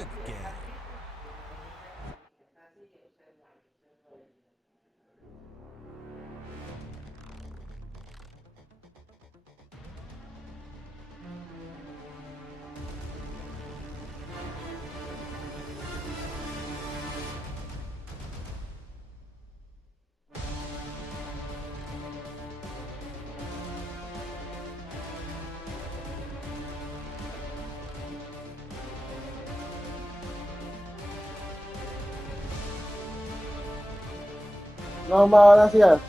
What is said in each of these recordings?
in the game. No más, gracias.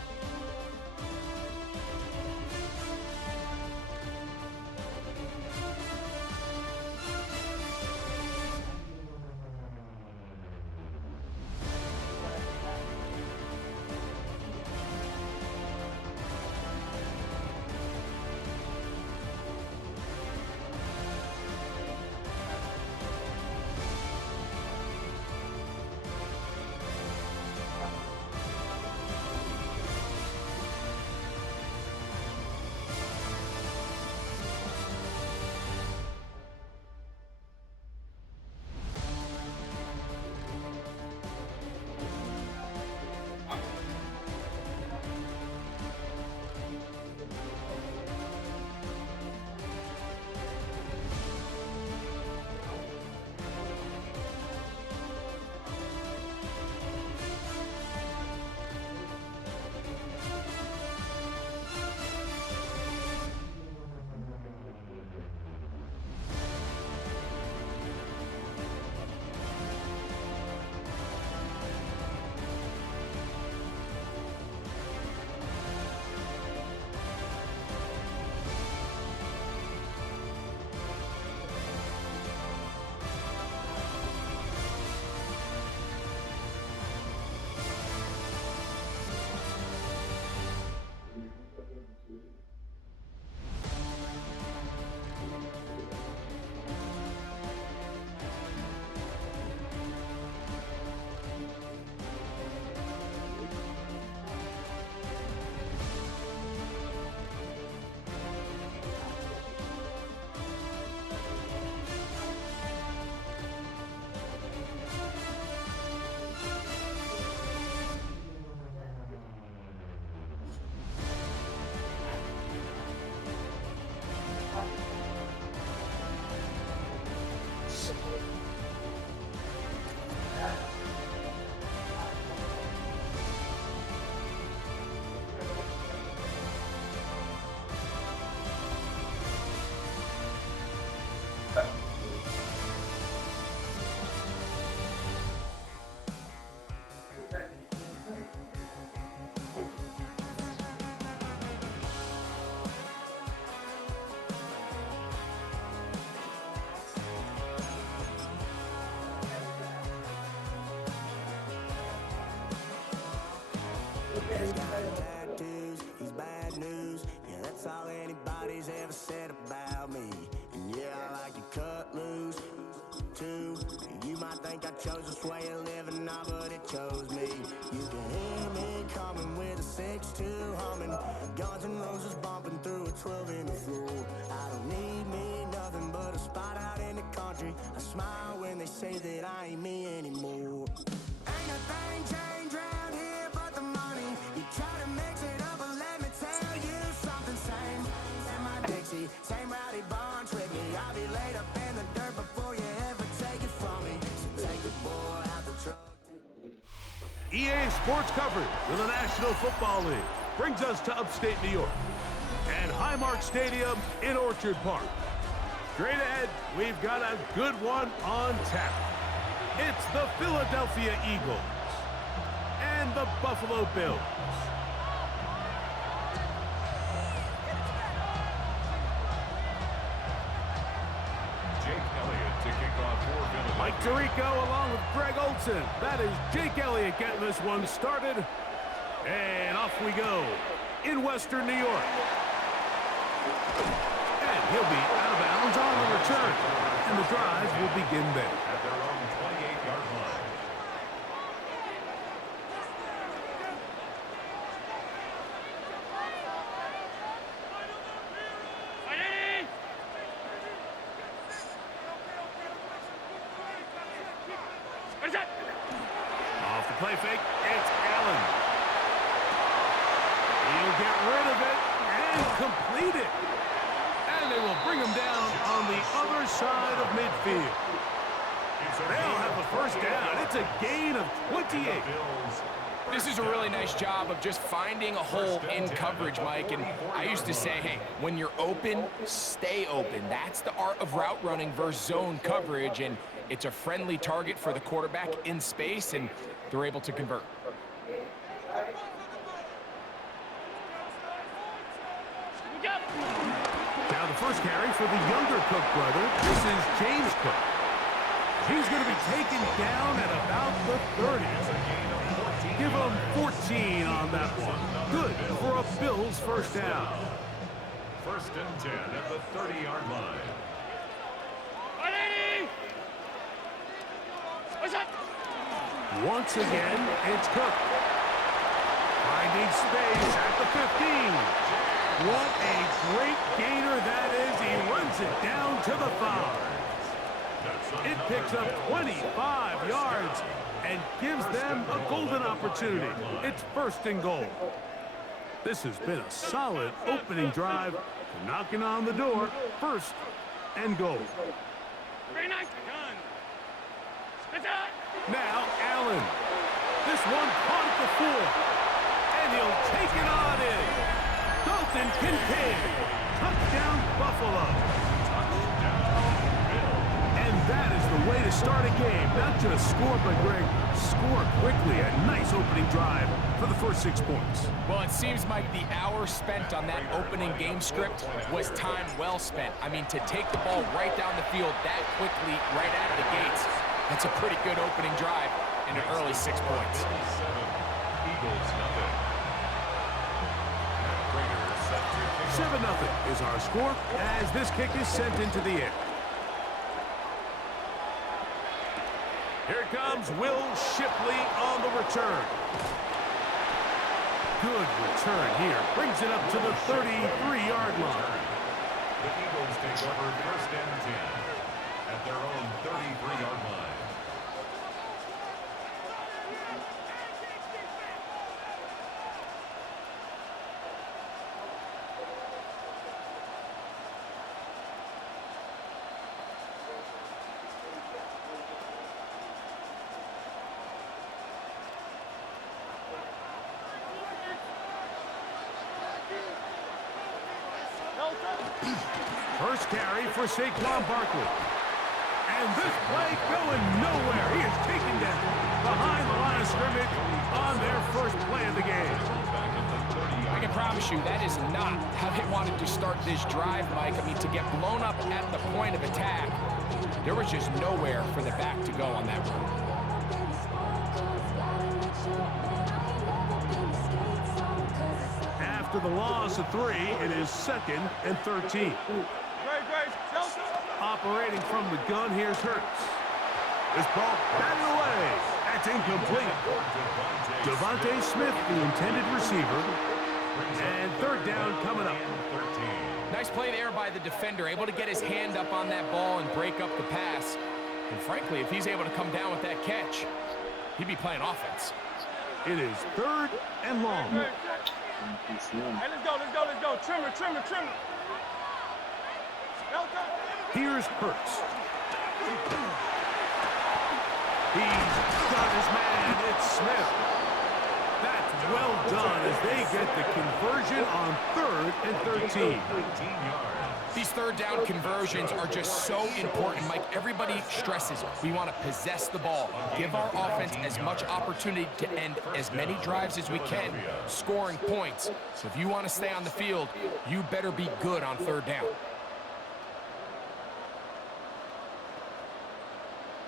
Tattoos, he's bad news. Yeah, that's all anybody's ever said about me. And yeah, I like to cut loose too. You might think I chose this way of living, nah, but it chose me. You can hear me coming with a 6-2 humming, Guns N' Roses bumping through a 12 in the floor. I don't need me nothing but a spot out in the country. I smile when they say that I ain't me anymore. Ain't a thing changed round here but the money. You try to mix it up, but let me tell you something. Same my Dixie, same rowdy barn trick me. I'll be laid up in the dirt before you ever take it from me. So take the boy out the truck. EA Sports coverage of the National Football League brings us to upstate New York and Highmark Stadium in Orchard Park. Straight ahead, we've got a good one on tap. It's the Philadelphia Eagles and the Buffalo Bills. Mike Tirico along with Greg Olson. That is Jake Elliott getting this one started. And off we go in Western New York. And he'll be out of bounds on the return. And the drive will begin there. At their own 28-yard line. play fake. It's Allen. He'll get rid of it and complete it. And they will bring him down on the other side of midfield. They'll have the first down. It's a gain of 28. This is a really nice job of just finding a hole in coverage, Mike. And I used to say, hey, when you're open, stay open. That's the art of route running versus zone coverage. And it's a friendly target for the quarterback in space, and they're able to convert. Now the first carry for the younger Cook brother. This is James Cook. He's going to be taken down at about the 30. Give him 14 on that one. Good for a Bills first down. First and 10 at the 30-yard line. Once again, it's Cook. Finding space at the 15. What a great gainer that is. He runs it down to the 5. It picks up 25 yards and gives them a golden opportunity. It's first and goal. This has been a solid opening drive. Knocking on the door, first and goal. Now Allen. This one caught at the 4. And he'll take it on in. Dalton Kincaid. Touchdown Buffalo. And that is the way to start a game. Not just score, but Greg, score quickly. A nice opening drive for the first 6 points. Well, it seems like the hour spent on that opening game script was time well spent. I mean, to take the ball right down the field that quickly, right out of the gates, that's a pretty good opening drive and an early 6 points. Eagles nothing. 7-0 is our score as this kick is sent into the air. Here comes Will Shipley on the return. Good return here. Brings it up to the 33-yard line. The Eagles take over first and 10 at their own 33-yard line. First carry for Saquon Barkley. And this play going nowhere. He is taken down behind the line of scrimmage on their first play of the game. I can promise you that is not how they wanted to start this drive, Mike. I mean, to get blown up at the point of attack, there was just nowhere for the back to go on that run. After the loss of 3, it is 2nd and 13. Operating from the gun, here's Hurts. This ball batted away. That's incomplete. Devontae Smith, the intended receiver. And third down coming up. Nice play there by the defender, able to get his hand up on that ball and break up the pass. And frankly, if he's able to come down with that catch, he'd be playing offense. It is 3rd and long. Hey, let's go. Trimmer. Here's Hurts. He's got his man. It's Smith. That's well done as they get the conversion on 3rd and 13. These third down conversions are just so important, Mike. Everybody stresses we want to possess the ball, give our offense as much opportunity to end as many drives as we can, scoring points. So if you want to stay on the field, you better be good on third down.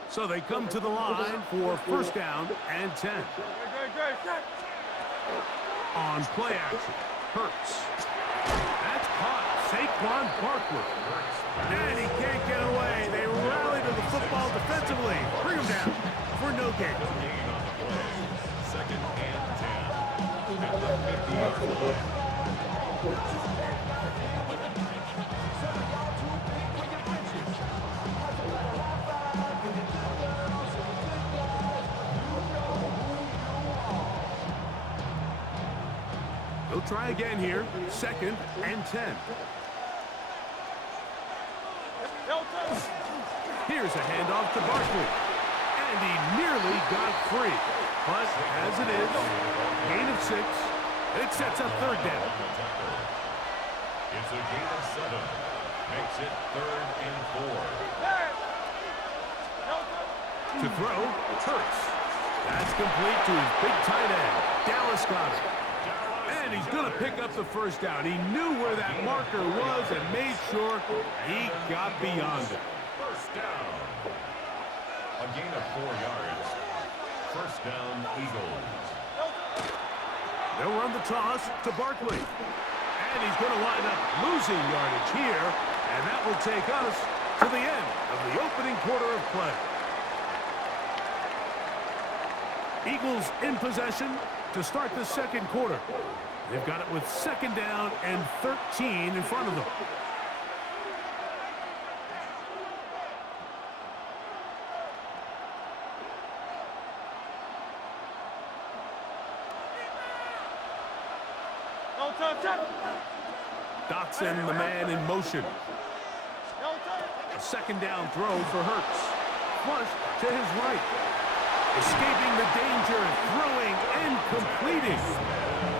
So they come to the line for first down and 10. On play action, Hurts. That's caught. Saquon Barkley. And he can't get away. They rally to the football defensively. Bring him down for no gain. 2nd and 10 at the 50-yard line. He'll try again here. 2nd and 10. Here's a handoff to Barkley. And he nearly got free. But as it is, gain of 6. It sets up 3rd down. It's a gain of 7. Makes it 3rd and 4. To throw, Hurts. That's complete to his big tight end. Dallas got it. And he's going to pick up the 1st down. He knew where that marker was and made sure he got beyond it. 1st down. A gain of 4 yards. 1st down, Eagles. They'll run the toss to Barkley. And he's going to line up losing yardage here. And that will take us to the end of the opening quarter of play. Eagles in possession to start the 2nd quarter. They've got it with 2nd down and 13 in front of them. Dotson, the man in motion. A 2nd down throw for Hurts. Flush to his right. Escaping the danger, throwing and completing.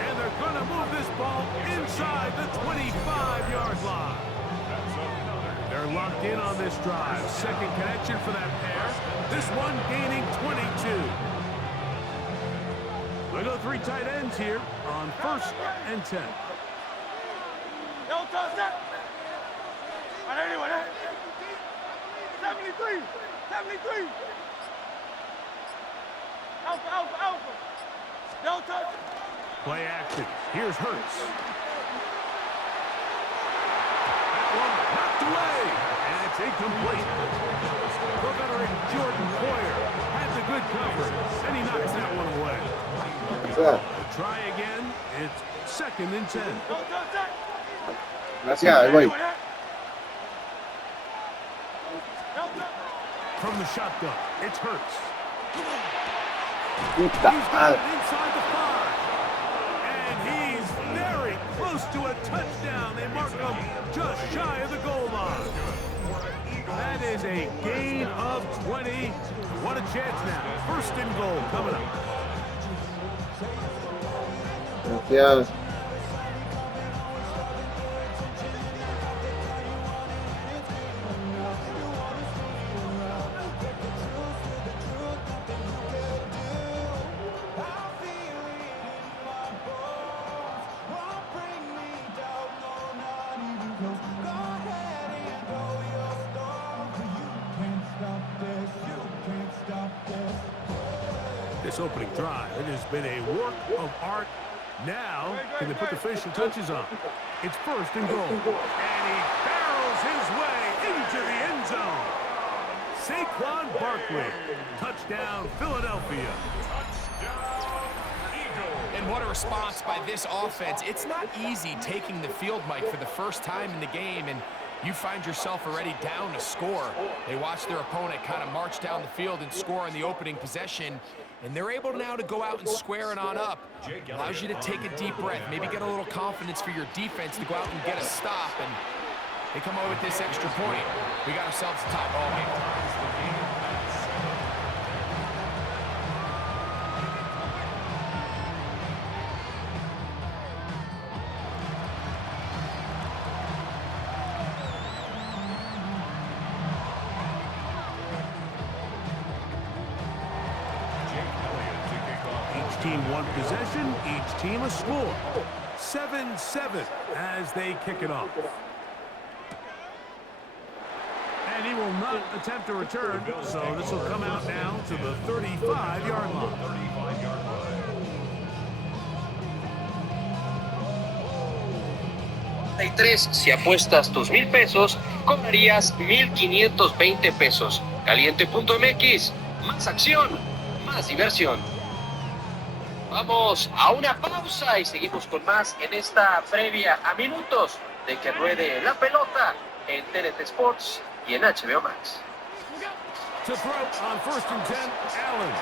And they're going to move this ball inside the 25-yard line. They're locked in on this drive. 2nd connection for that pair. This one gaining 22. We go 3 tight ends here on 1st and 10. Don't touch that. 73. 73. Alpha, alpha, alpha. Don't touch it. Play action. Here's Hurts. That one knocked away. And it's incomplete. The veteran Jordan Poyer had the good coverage. And he knocks that one away. Try again. It's 2nd and 10. Don't touch that. Gracias, ahí voy. From the shotgun, it's Hurts. Puta He's got madre. it inside the 5. And he's very close to a touchdown. They mark him just shy of the goal line. That is a gain of 20. What a chance now. 1st and goal coming up. Gracias. This opening drive, it has been a work of art. Now, can they put the finishing touches on? It's 1st and goal. And he barrels his way into the end zone. Saquon Barkley. Touchdown, Philadelphia. And what a response by this offense. It's not easy taking the field, Mike, for the 1st time in the game, and you find yourself already down to score. They watch their opponent kind of march down the field and score on the opening possession, and they're able now to go out and square it on up. Allows you to take a deep breath, maybe get a little confidence for your defense to go out and get a stop, and they come away with this extra point. We got ourselves a tie ball game. Each team one possession, each team a score. 7-7 as they kick it off. And he will not attempt a return, so this will come out now to the 35-yard line. 35-yard line. 33. Si apuestas tus 1,000 pesos, cobrarías 1,520 pesos. Caliente.mx. Más acción, más diversión. Vamos a una pausa y seguimos con más en esta previa a minutos de que ruede la pelota en TNT Sports y en HBO Max. To throw on 1st and 10, Allen.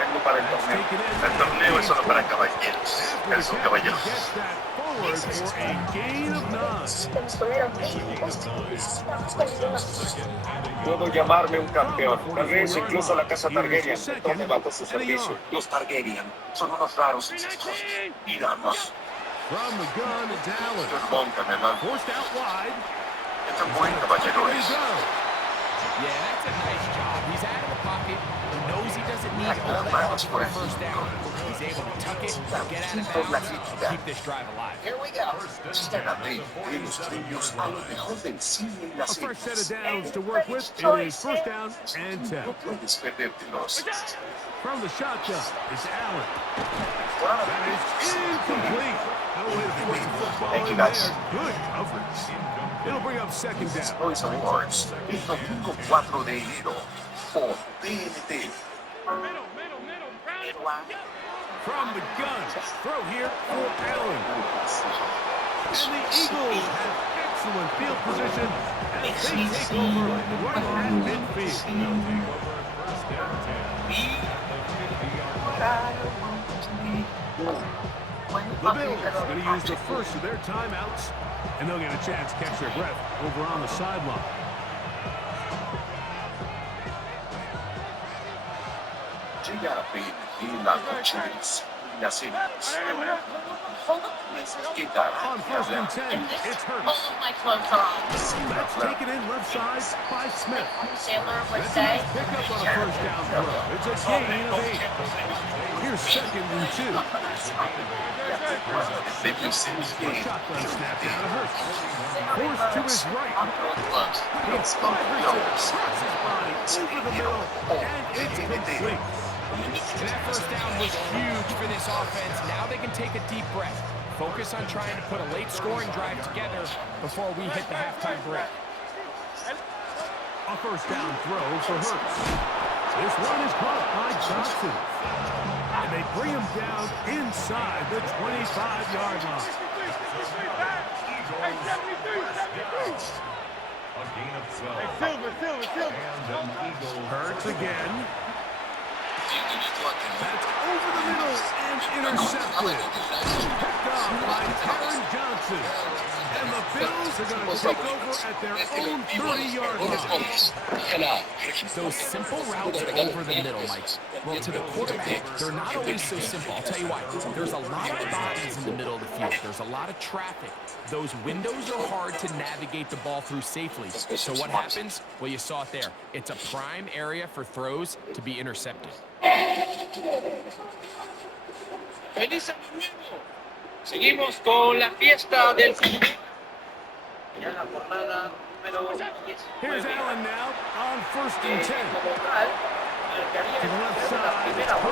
vengo para el torneo. El torneo es solo para caballeros. Él es un caballero. Gets that forward for a gain of 9. Puedo llamarme un campeón. Tal vez incluso la casa Targaryen me tome bajo su servicio. Los Targaryen son unos raros ancestros. Tiranos. From the gun, it's Allen. Perdóntame, man. Forced out wide. Es un buen caballero There you ese. go. Yeah, that's a nice job. He's out of the pocket. He knows he doesn't need all that help for a first down. He's able to tuck it, get out of bounds, and keep this drive alive. Here we go. Celebrate los premios a lo mejor del cine y A las fresh set of series. downs to work with. It is first down and 10. No puedes perdértelos. From the shotgun, it's Allen. That is incomplete. No way to force the football Thank you, in guys. there. Good coverage. It'll bring up second down. Boys Awards, el domingo 4 de enero, por TNT. From the gun, throw here for Allen. And the Eagles have excellent field position as they take over right at midfield. The Bills are going to use the first of their timeouts, and they'll get a chance to catch their breath over on the sideline. Llega a PNT la noche de las series. Necesita On first and 10, it's Hurts. All of my clothes are on. That's taken in left side by Smith. Sailor would That's a say. nice pickup on a first down throw. It's a gain of 8. Here's second and 2. Shotgun snap down to Hurts. Forced to his right. It's 5 yards. Crosses his body over the middle, and it's complete. And that first down was huge for this offense. Now they can take a deep breath. Focus on trying to put a late scoring drive together before we hit the halftime break. A first down throw for Hurts. This one is caught by Johnson. And they bring him down inside the 25-yard line. A gain of 12. Silver. Hurts again. That's over the middle and intercepted. Picked off by Taron Johnson. And the Bills are going to take over at their own 30-yard line. Those simple routes over the middle, Mike. Well, to the quarterback, they're not always so simple. I'll tell you why. There's a lot of bodies in the middle of the field. There's a lot of traffic. Those windows are hard to navigate the ball through safely. So what happens? Well, you saw it there. It's a prime area for throws to be intercepted. ¡Feliz año nuevo! Seguimos con la fiesta del fútbol. Ya la jornada número 10. Here's Allen now on first and 10. Como tal, To the left side, it's caught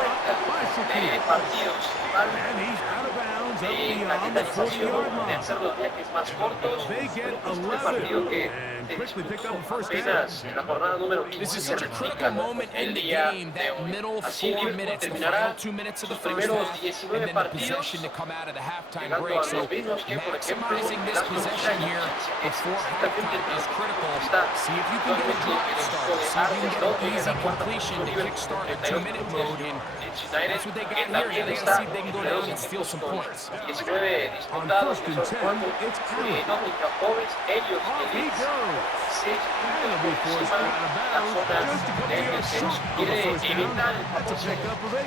by Shaquille. partidos And he's out of bounds up beyond the 40-yard de line. hacer los viajes más cortos. They get Partido 11 que and quickly pick up a first down. apenas en la jornada número 15 This is se such a replica critical moment in el the día game, de that hoy. middle Así 4 Liverpool minutes, the terminará final 2 minutes of the sus first primeros half, 19 and then the partidos possession to come out of the halftime llegando break. a So los mismos que, por ejemplo, maximizing this possession here before halftime is critical. See if you can get a drive started. See if you can get an easy completion to kickstart a 2-minute mode, and that's what they got here. Now they got to see if they can go down and steal some points. 19 On disputados, first que and son 10, cuatro it's de Allen. Nottingham Forest, ellos Off he goes. 6 And it'll be forced encima out of la bounds zona just a couple del yards short descenso. of the Quiere first down. evitar el That's a famoso pickup of 8.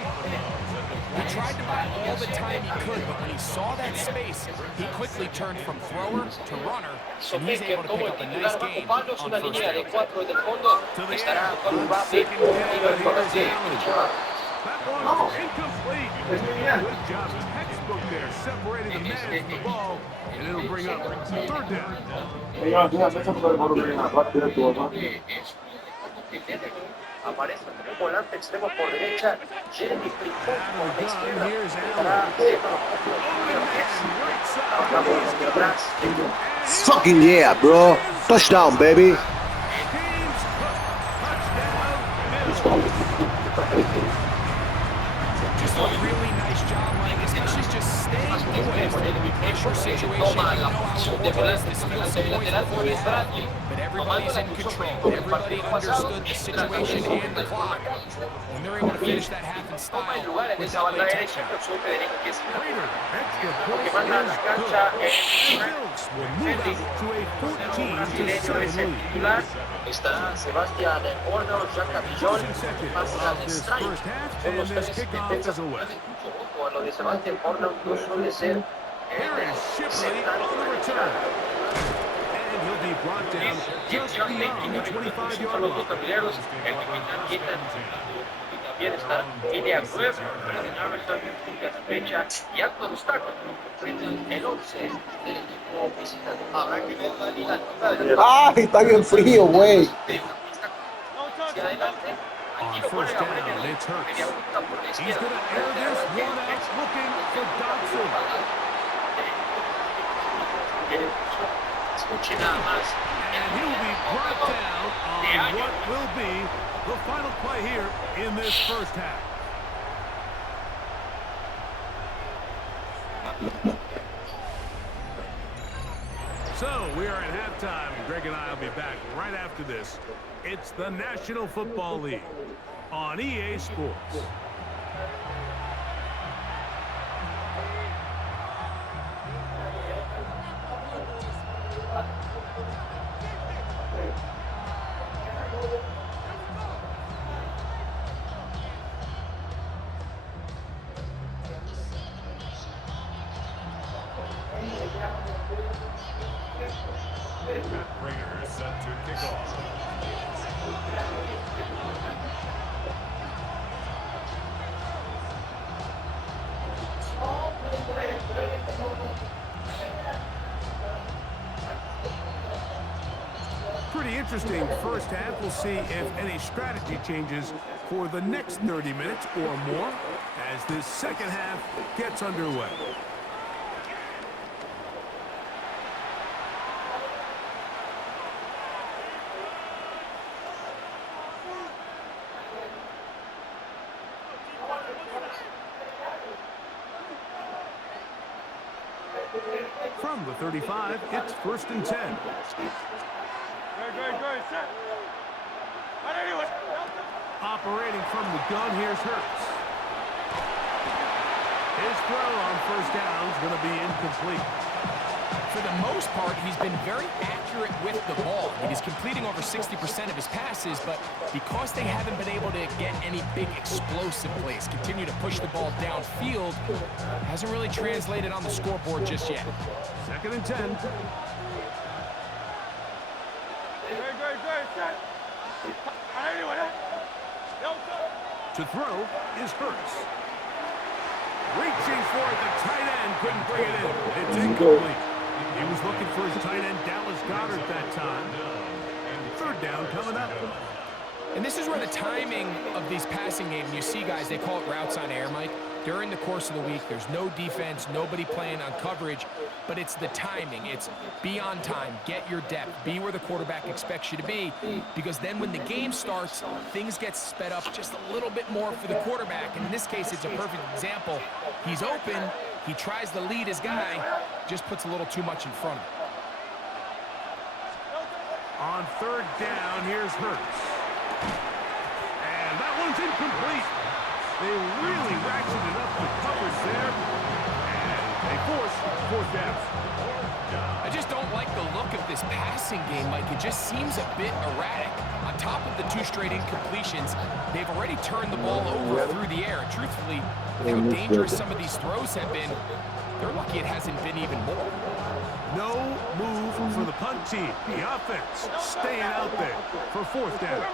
He tried to buy all the time he could, but when he saw that space, he quickly turned from thrower to runner, and he's able to pick up a nice gain on first una línea de down. 4 del fondo To the estará air. con un On second down, here's Allen. That one's incomplete. Good job. Textbook there, separating the man from the ball, and it'll bring up third down. Aparece como un volante extremo por derecha, Jeremy Frimpong por la Gun, izquierda. here's Estará Allen. Ahora Right side. atrás. Fucking yeah, bro. Touchdown, baby. Game's cooked. Touchdown, Bills. Just a really nice job, Mike, especially just staying poised and pressure situation. toma You know la how posición de important volante it is to por steal delante some del points lateral, before que the es half. Bradley, But tomando everybody's la in posición control. como el Everybody partido pasado, understood the tratando de situation and the solventar clock. When they're able to finish that half in toma el style lugar en with esa that banda late derecha, touchdown. pero soy Federico que es Raider, extra lo point que manda a is la good. cancha es And Bills will move out to a portero brasileño 14-7 es el lead. titular. Está Sebastián Horner, Jaca Villol, Closing seconds Marcel of this Stein. first half, Son los and this tres kickoff defensas is away. centrales. Mucho ojo a lo de Sebastián Horner, no suele ser Here is Shipley on the return. And he'll be brought down just beyond the 25-yard line. También está Ilya Gruev, Brandon Harrison, Lucas Fecha y Anton Stack. El 11 del equipo visitante. Habrá que ver la nota de ¡Ay, está bien frío, güey! hacia adelante. On first down, it's Hurts. He's going to air this one out looking for Dodson. Escuche nada más. And he'll be brought down on what will be the final play here in this first half. So we are at halftime. Greg and I will be back right after this. It's the National Football League on EA Sports. Raiders set to kick off. Pretty interesting first half. We'll see if any strategy changes for the next 30 minutes or more as this second half gets underway. From the 35, it's 1st and 10. Good, set. Right anyway. Operating from the gun, here's Hurts. His throw on first down is going to be incomplete. For the most part, he's been very accurate with the ball. He's completing over 60% of his passes, but because they haven't been able to get any big explosive plays, continue to push the ball downfield, hasn't really translated on the scoreboard just yet. 2nd and 10. Good, set. Right anyway. To throw is Hurts. Reaching for it, the tight end couldn't bring it in. It's incomplete. He was looking for his tight end, Dallas Goedert, that time. 3rd down coming up. And this is where the timing of these passing games, you see guys, they call it routes on air, Mike. During the course of the week, there's no defense, nobody playing on coverage, but it's the timing. It's be on time, get your depth, be where the quarterback expects you to be, because then when the game starts, things get sped up just a little bit more for the quarterback. And in this case, it's a perfect example. He's open, he tries to lead his guy, just puts a little too much in front of him. On 3rd down, here's Hurts. And that one's incomplete. They really ratcheted up the coverage there. And they force 4th down. I just don't like the look of this passing game, Mike. It just seems a bit erratic. On top of the 2 straight incompletions, they've already turned the ball over through the air. And truthfully, how dangerous some of these throws have been, they're lucky it hasn't been even more. No move for the punt team. The offense staying out there for 4th down.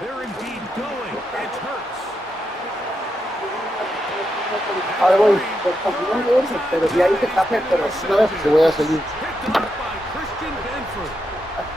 They're indeed going. It's Hurts. Ahora voy, por favor, pero ya hice café, pero una vez que voy a seguir. Picked up by Christian Benford.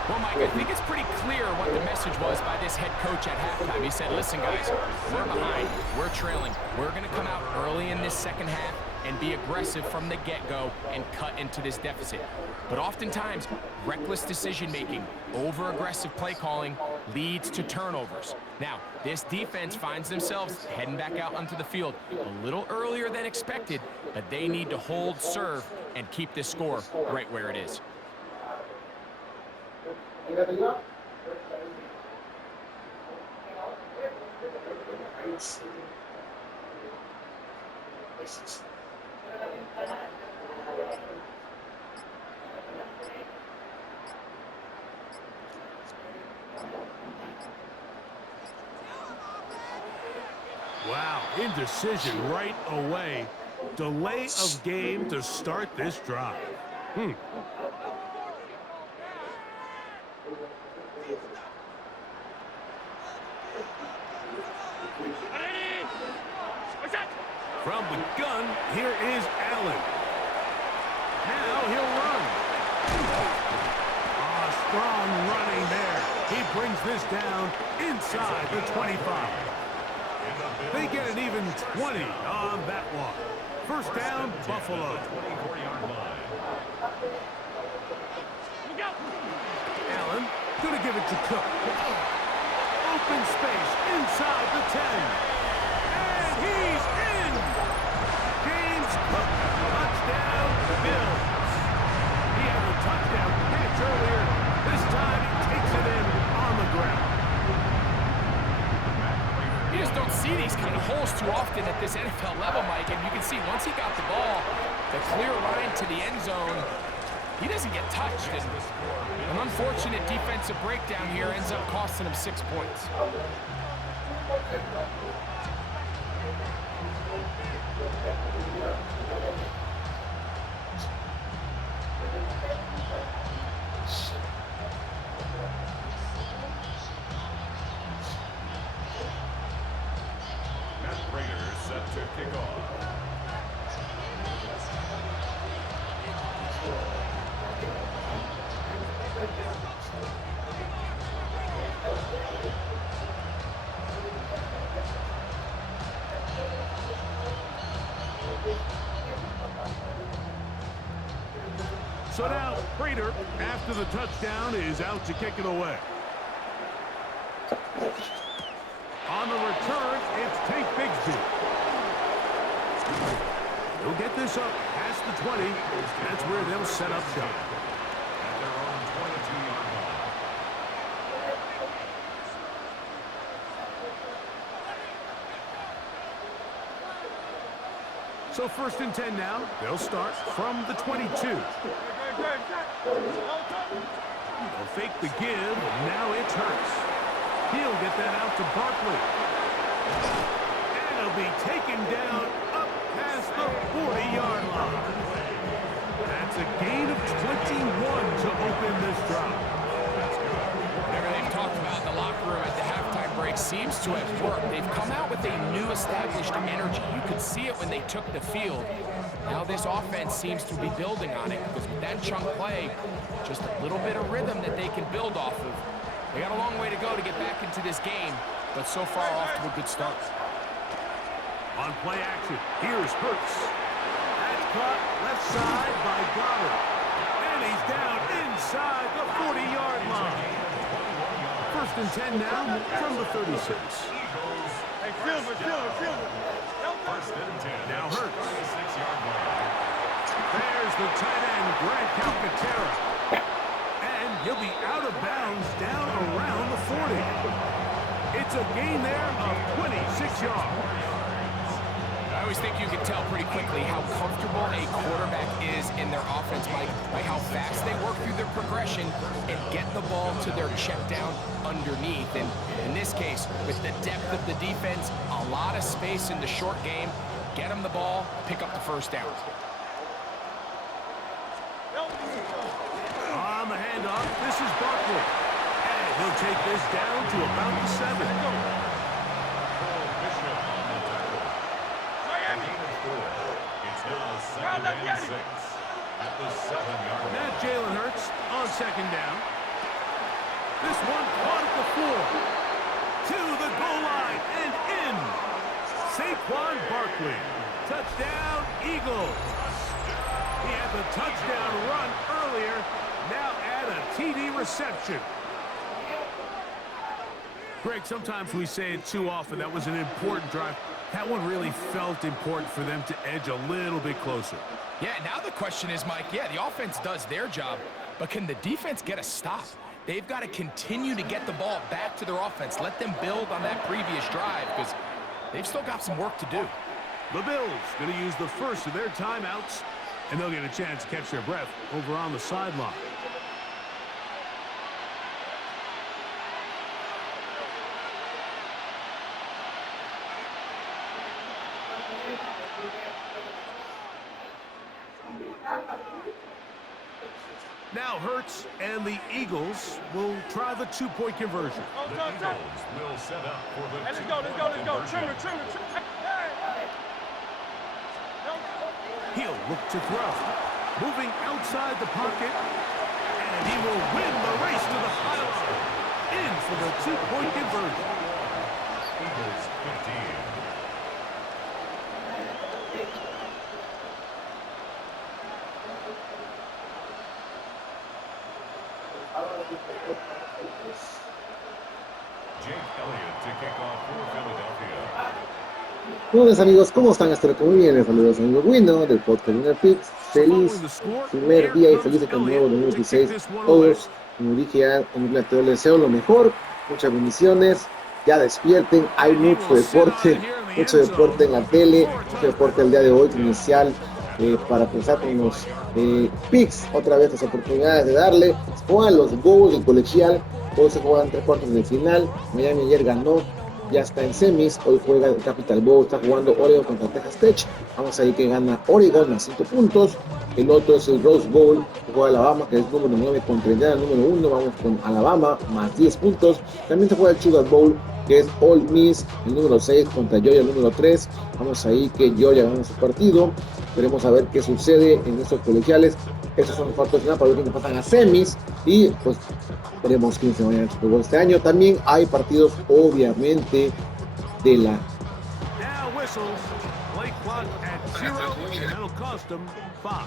Well, Mike, I think it's pretty clear what the message was by this head coach at halftime. He said, listen, guys, we're behind. We're trailing. We're going to come out early in this second half and be aggressive from the get-go and cut into this deficit. But oftentimes, reckless decision-making, over-aggressive play calling leads to turnovers. Now, this defense finds themselves heading back out onto the field a little earlier than expected, but they need to hold serve and keep this score right where it is. Wow, indecision right away. Delay of game to start this drive. From the gun, here is Allen. Now he'll run. Strong running there. He brings this down inside the 25. They get an even 20 on that one. First down, Buffalo. Allen, gonna give it to Cook. Open space inside the 10. And he's in! James Cook, touchdown, Bills. He had a touchdown catch earlier. This time he takes it in on the ground. You just don't see these kind of holes too often at this NFL level, Mike, and you can see once he got the ball, the clear line to the end zone, he doesn't get touched. And an unfortunate defensive breakdown here ends up costing him 6 points. Raiders set to kick off. So now, Prater, after the touchdown, is out to kick it away. On the return, it's Tank Bigsby. He'll get this up past the 20. That's where they'll set up shop. At their own 22-yard line. So first and 10 now. They'll start from the 22. They'll fake the give, and now it's Hurts. He'll get that out to Barkley. And he'll be taken down up past the 40-yard line. That's a gain of 21 to open this drive. Whatever they've talked about in the locker room at the halftime break seems to have worked. They've come out with a new established energy. You could see it when they took the field. Now this offense seems to be building on it because with that chunk play, just a little bit of rhythm that they can build off of. They got a long way to go to get back into this game, but so far off to a good start. On play action, here's Hurts. That's caught left side by Goddard. And he's down inside the 40-yard line. First and 10 now from the 36. Hey, field it. First and 10. Now Hurts. 36-yard line. There's the tight end, Grant Calcaterra. And he'll be out of bounds down around the 40. It's a gain there of 26 yards. I always think you can tell pretty quickly how comfortable a quarterback is in their offense, Mike, by how fast they work through their progression and get the ball to their check down underneath. And in this case, with the depth of the defense, a lot of space in the short game, get them the ball, pick up the first down. On the handoff, this is Barkley. And he'll take this down to about the 7. Second and 6 at the 7-yard line. Now Jalen Hurts on second down. This one caught at the 4. To the goal line and in. Saquon Barkley. Touchdown, Eagles. He had the touchdown run earlier. Now add a TD reception. Greg, sometimes we say it too often. That was an important drive. That one really felt important for them to edge a little bit closer. Yeah, now the question is, Mike, yeah, the offense does their job, but can the defense get a stop? They've got to continue to get the ball back to their offense. Let them build on that previous drive because they've still got some work to do. The Bills going to use the first of their timeouts, and they'll get a chance to catch their breath over on the sideline. Now Hurts and the Eagles will try the two-point conversion. The Eagles will set up for the Let's go. conversion. Trimmer. He'll look to throw. Moving outside the pocket, and he will win the race to the pylon. In for the two-point conversion. Eagles 15. Jake Elliott to kick off for Philadelphia. Buenos amigos, ¿cómo están? Espero que muy bien. Les saludos amigo Wino del podcast Winner Picks. Feliz primer día y feliz año nuevo 2016. Todos, como dije ya, en les deseo lo mejor, muchas bendiciones. Ya despierten, hay mucho deporte en la tele, mucho deporte el día de hoy, inicial para pensar con los picks, otra vez las oportunidades de darle. Se juegan los Bowls del colegial, todos se juegan 3 cuartos de final. Miami ayer ganó, ya está en semis, hoy juega el Capital Bowl, está jugando Oregon contra Texas Tech. Vamos a ver que gana Oregon a 5 puntos. El otro es el Rose Bowl, que juega Alabama, que es número 9 contra Indiana, número 1. Vamos con Alabama, más 10 puntos. También se juega el Sugar Bowl, que es Ole Miss, el número 6 contra Georgia, el número 3. Vamos ahí que Georgia gana su partido. Veremos a ver qué sucede en estos colegiales. Estos son los cuartos de final para ver quiénes pasan a semis. Y pues veremos quién se va a ganar el Super Bowl este año. También hay partidos, obviamente, de la... Now whistles. Play clock at 0, and that'll cost them 5.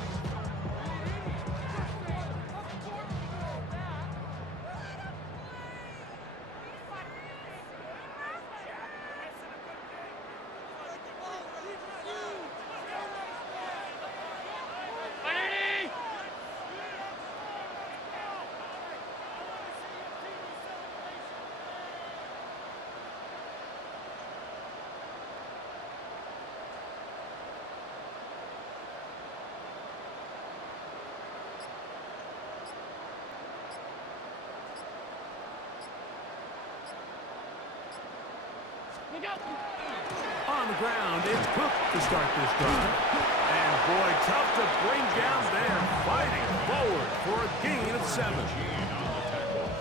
On the ground, it's Cook to start this drive. And boy, tough to bring down there, fighting forward for a gain of 7.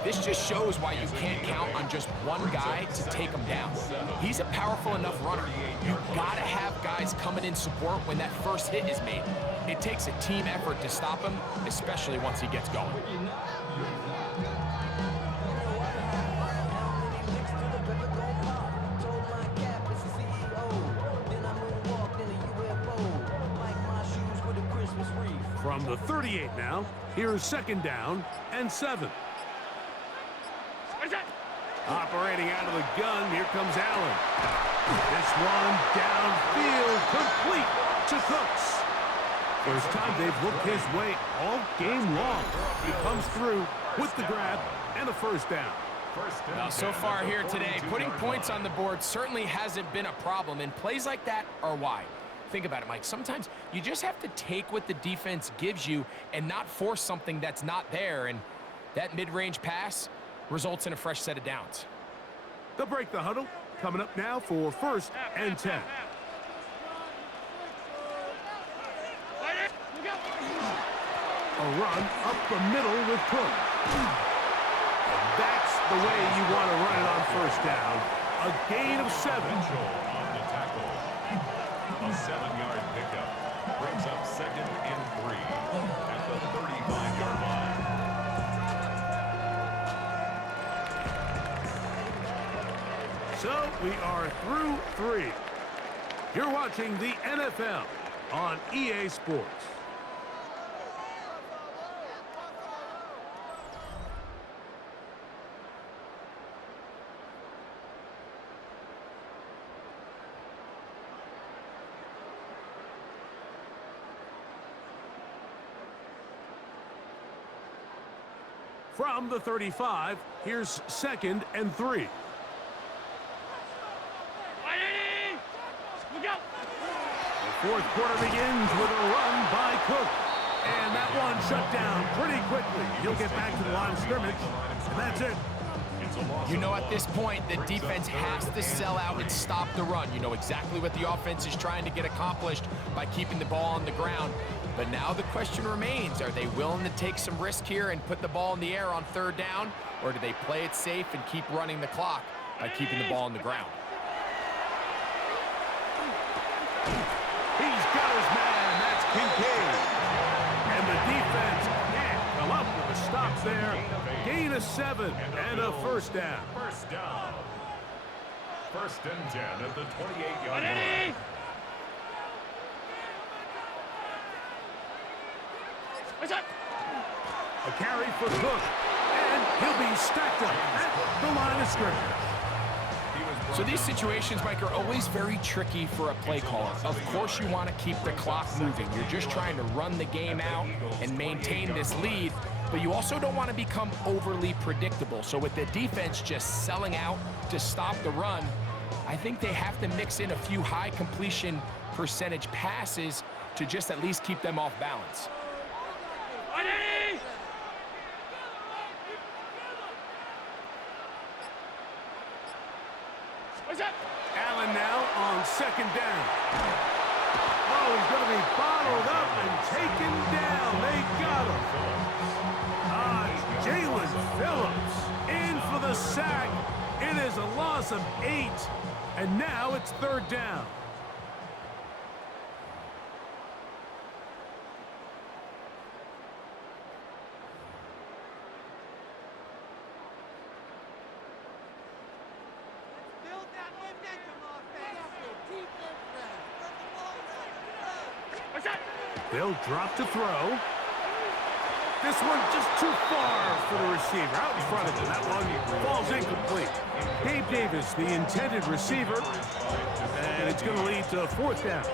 This just shows why you can't count on just one guy to take him down. He's a powerful enough runner. You've got to have guys coming in support when that first hit is made. It takes a team effort to stop him, especially once he gets going. From the 38 now, here's 2nd down and 7. Operating out of the gun, here comes Allen. This one downfield, complete to Cooks. First time they've looked his way all game long. He comes through with the grab and a first down. Now, so far here today, putting points on the board certainly hasn't been a problem, and plays like that are why. Think about it, Mike. Sometimes you just have to take what the defense gives you and not force something that's not there, and that mid-range pass results in a fresh set of downs. They'll break the huddle. Coming up now for 1st and 10. A run up the middle with Cook. And that's the way you want to run it on 1st down. A gain of 7. On the tackle. A 7-yard pickup. Brings up 2nd and 3 at the 35-yard line. So we are through 3. You're watching the NFL on EA Sports. From the 35, here's 2nd and 3. The fourth quarter begins with a run by Cook. And that one shut down pretty quickly. He'll get back to the line of scrimmage, and that's it. You know, at this point, the defense has to sell out and stop the run. You know exactly what the offense is trying to get accomplished by keeping the ball on the ground. But now the question remains, are they willing to take some risk here and put the ball in the air on 3rd down? Or do they play it safe and keep running the clock by keeping the ball on the ground? He's got his man. That's Kincaid. And the defense can't come up with a stop there. Gain of 7 and a 1st down. First down. 1st and 10 at the 28-yard line. A carry for Cook. And he'll be stacked up at the line of scrimmage. So these situations, Mike, are always very tricky for a play caller. Of course you want to keep the clock moving. You're just trying to run the game out and maintain this lead, but you also don't want to become overly predictable. So with the defense just selling out to stop the run, I think they have to mix in a few high completion percentage passes to just at least keep them off balance. Allen now on 2nd down. Oh, he's going to be bottled up and taken down. They got him. Jalen Phillips in for the sack. It is a loss of 8, and now it's 3rd down. They'll drop to throw. This one just too far for the receiver. Out in front of him. That one falls incomplete. Gabe Davis, the intended receiver. And it's going to lead to 4th down.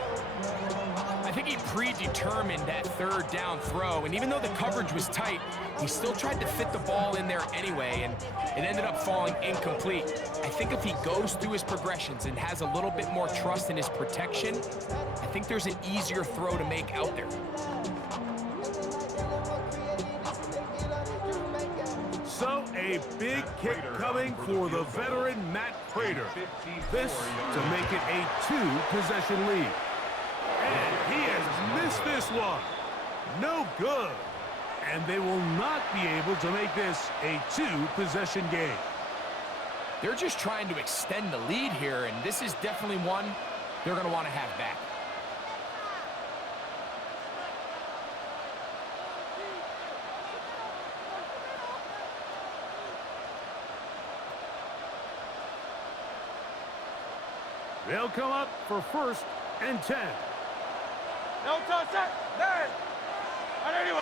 I think he predetermined that 3rd down throw, and even though the coverage was tight, he still tried to fit the ball in there anyway, and it ended up falling incomplete. I think if he goes through his progressions and has a little bit more trust in his protection, I think there's an easier throw to make out there. So a big kick coming for the veteran Matt Prater. This to make it a 2-possession lead. And he has missed this one. No good. And they will not be able to make this a 2-possession game. They're just trying to extend the lead here, and this is definitely one they're going to want to have back. They'll come up for 1st and 10. No touch that. There. Anyway.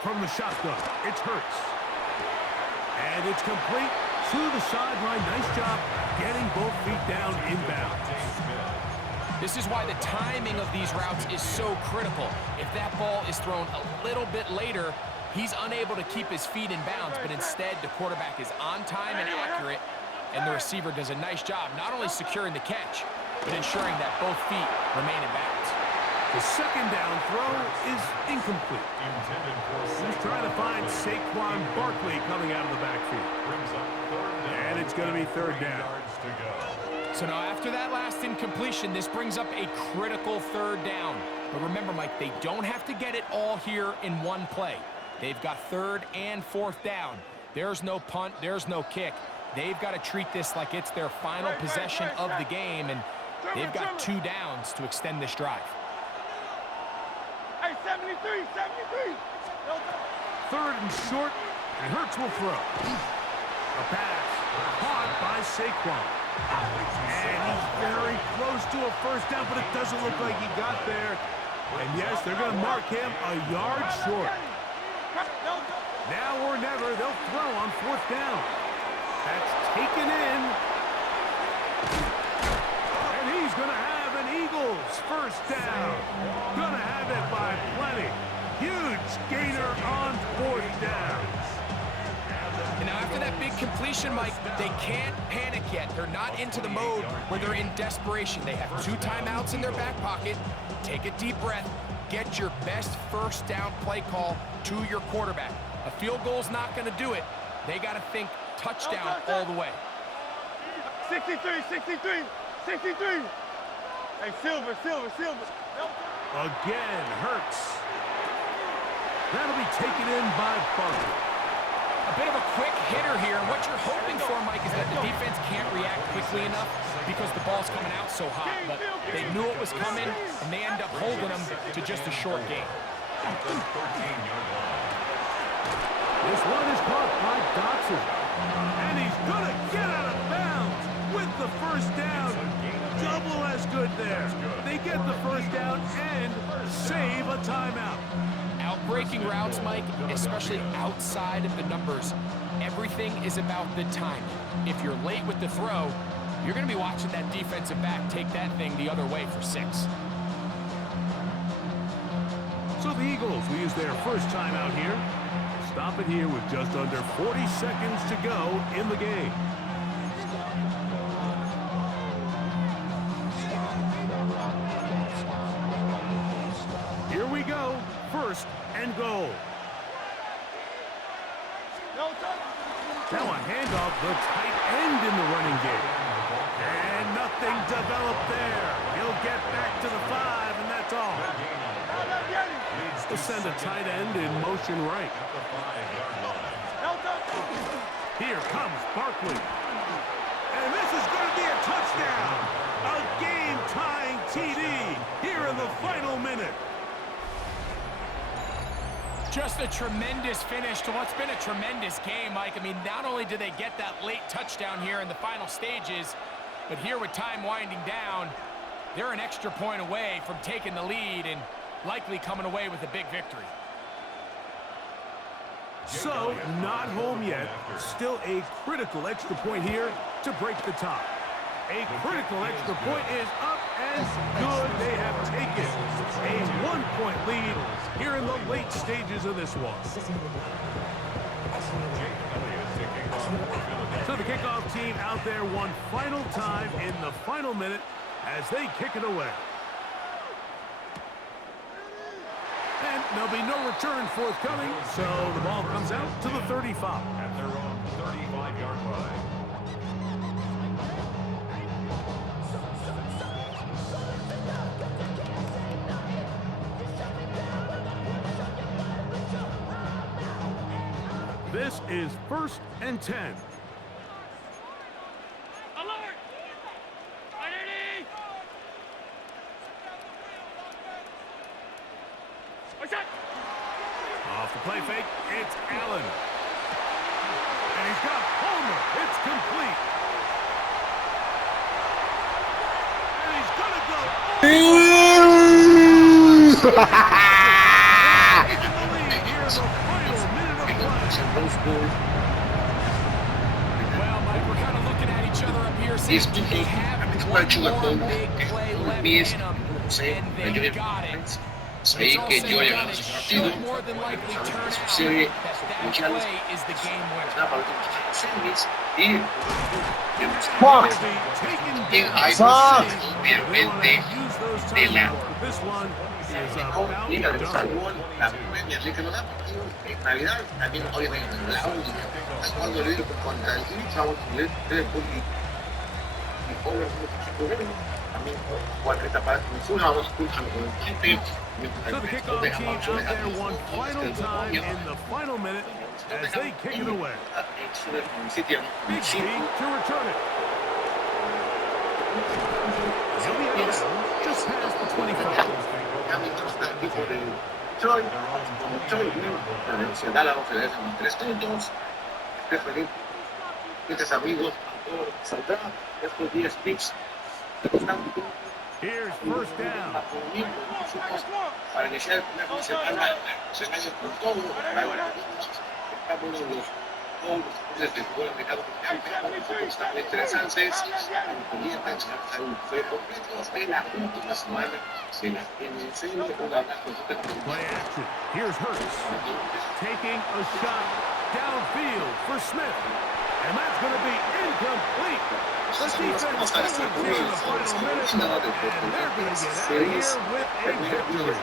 From the shotgun, it's Hurts. And it's complete to the sideline. Nice job getting both feet down inbound. This is why the timing of these routes is so critical. If that ball is thrown a little bit later, he's unable to keep his feet in bounds, but instead the quarterback is on time and accurate, and the receiver does a nice job not only securing the catch, but ensuring that both feet remain in bounds. The 2nd down throw is incomplete. He's trying to find Saquon Barkley coming out of the backfield. And it's going to be 3rd down. So now after that last incompletion, this brings up a critical 3rd down. But remember, Mike, they don't have to get it all here in one play. They've got 3rd and 4th down. There's no punt, there's no kick. They've got to treat this like it's their final possession of the game, and they've got 2 downs to extend this drive. Hey, 73, 73. 3rd and short, and Hurts will throw. A pass caught by Saquon. And he's very close to a 1st down, but it doesn't look like he got there. And yes, they're going to mark him a yard short. Now or never, they'll throw on 4th down. That's taken in. And he's going to have an Eagles 1st down. Going to have it by plenty. Huge gainer on 4th down. after that big completion, Mike, they can't panic yet. They're not into the mode where they're in desperation. They have 2 timeouts in their back pocket. Take a deep breath. Get your best first down play call to your quarterback. A field goal's not going to do it. They got to think touchdown all the way. 63, 63, 63. Hey, Silver. Again, Hurts. That'll be taken in by Barkley. A bit of a quick hitter here. What you're hoping for, Mike, is that the defense can't react quickly enough because the ball's coming out so hot. But they knew it was coming, and they end up holding them to just a short game. This one is caught by Dotson. And he's going to get out of bounds with the first down. Double as good there. They get the first down and save a timeout. Outbreaking routes, Mike, especially outside of the numbers, everything is about the timing. If you're late with the throw, you're going to be watching that defensive back take that thing the other way for 6. So the Eagles will use their first timeout here. Stop it here with just under 40 seconds to go in the game. Here we go. First and goal. Now a handoff, the tight end in the running game. And nothing developed there. He'll get back to the 5, and that's all. They'll send a tight end in motion right. Here comes Barkley. And this is going to be a touchdown. A game-tying TD here in the final minute. Just a tremendous finish to what's been a tremendous game, Mike. I mean, not only do they get that late touchdown here in the final stages, but here with time winding down, they're an extra point away from taking the lead and likely coming away with a big victory. So, not home yet. Still a critical extra point here to break the tie. A critical extra point is up and good. They have taken a 1-point lead here in the late stages of this one. So the kickoff team out there one final time in the final minute as they kick it away. And there'll be no return forthcoming, so the ball comes out to the 35. At their own 35-yard line. This is 1st and 10. Alert! Identity! What's that? Off the play fake, it's Allen. And he's got Homer. It's complete. And he's going to go. Well, Mike, we're kind of looking at each other up here saying they have one more big play left in them, and they got it. Sabéis que yo he ganado ese partido, More than likely turn out serie that mundiales, play is the game winner. para los semis y Fuck! hay Fuck! obviamente de la This one is mejor about liga de done. fútbol, la Premier League que nos da partido en Navidad, también obviamente la única. Está jugando el Liverpool contra el Liverpool y pobre equipo también cualquier etapa full vamos pulsando con el equipo. So the kickoff team out there one final time in the final minute as they kick it away. Big feet to return it. He'll be out just past the 25. Troy, se da la oferta con 3 puntos. Estos amigos, saldrá estos 10 picks. Here's first down. Para iniciar el primer semana, se hace con todo. Estamos los desde el juego de cada están interesantes. Fue completo de la última semana de la NFL. Play action. Here's Hurts taking a shot downfield for Smith. And that's going to be incomplete. The defense ¿Cómo están holds estos here in amigos? the final minute, Del and they're going to get out of series. here with a victory.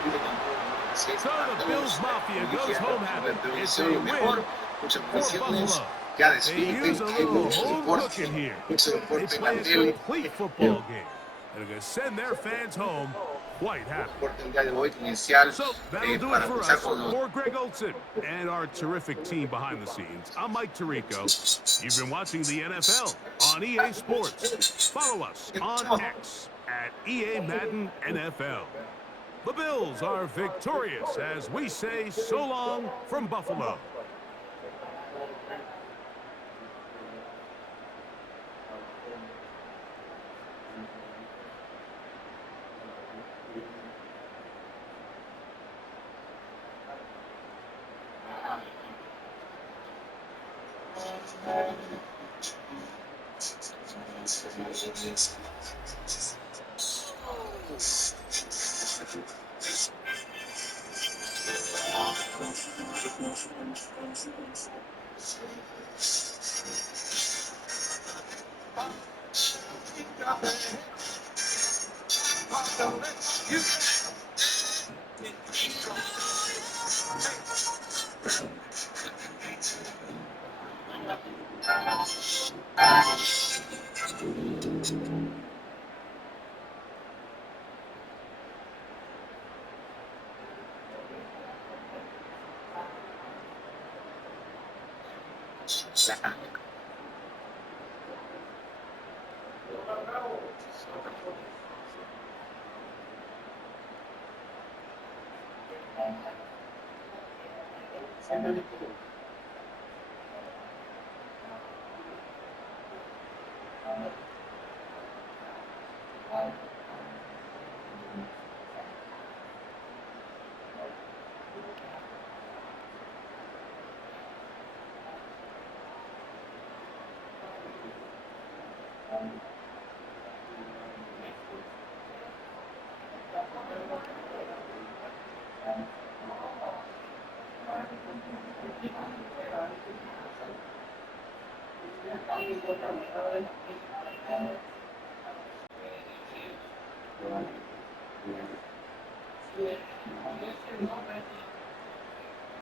So the Bills Mafia goes home happy. It's a win Muchas for bendiciones. Buffalo. Ya They disfruten, use a hay little mucho home deporte, cooking here. mucho They deporte en play la a tele. complete football game. And they're going to send their fans home quite happy. Deporte el día de hoy inicial So that'll do it para for empezar us. con los For Greg Olson and our terrific team behind the scenes, I'm Mike Tirico. You've been watching the NFL on EA Sports. Follow us on X at EA Madden NFL. The Bills are victorious as we say so long from Buffalo.